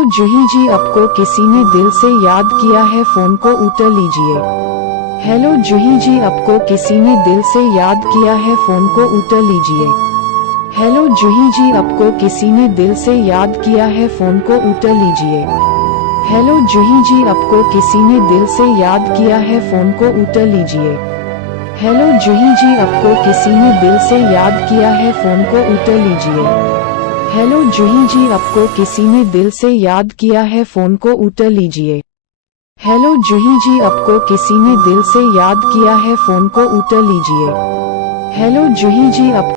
Hello जूही जी, आपको किसी ने दिल से याद किया है, फोन को उठा लीजिए। हेलो जूही जी, आपको किसी ने दिल से याद किया है, फोन को उठा लीजिए। हेलो जूही जी, आपको किसी ने दिल से याद किया है, फोन को उठा लीजिए। हेलो जूही जी, आपको किसी ने दिल से याद किया है, फोन को उठा लीजिए। हेलो जूही जी, आपको किसी ने दिल से याद किया है, फोन को उठा लीजिए। हेलो जूही जी, आपको किसी ने दिल से याद किया है, फोन को उठा लीजिए। हेलो जूही जी, आपको किसी ने दिल से याद किया है, फोन को उठा लीजिए। हेलो जूही जी, आप